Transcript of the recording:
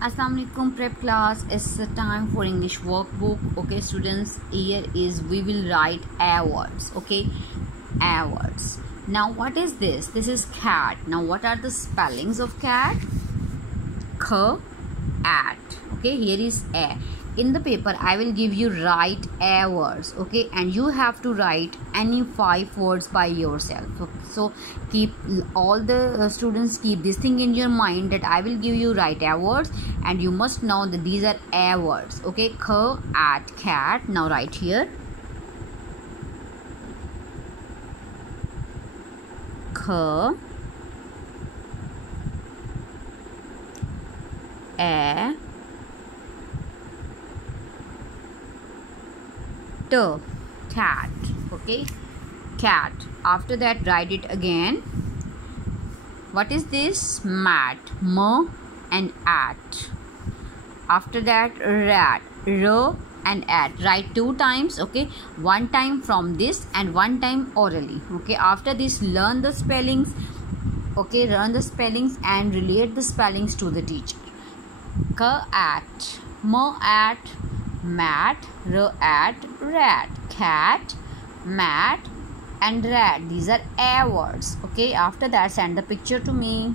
Assalamualaikum prep class. It's the time for English workbook. Okay students, here is we will write a words. Okay, a words. Now what is this? This is cat. Now what are the spellings of cat? K, at. Okay, here is a. In the paper I will give you write a words. Okay, and you have to write any 5 words by yourself. So keep all the students keep this thing in your mind that I will give you write a words and you must know that these are a words. Okay, k, at, cat. Now write here k, a, t, cat. Okay, cat. After that write it again. What is this? Mat, m and at. After that rat, r and at. Write 2 times. Okay, 1 time from this and 1 time orally. Okay, after this learn the spellings. Okay, learn the spellings and relate the spellings to the teacher. K, at, m, at, mat, r, at, rat, cat, mat and rat. These are a words. Okay, after that send the picture to me.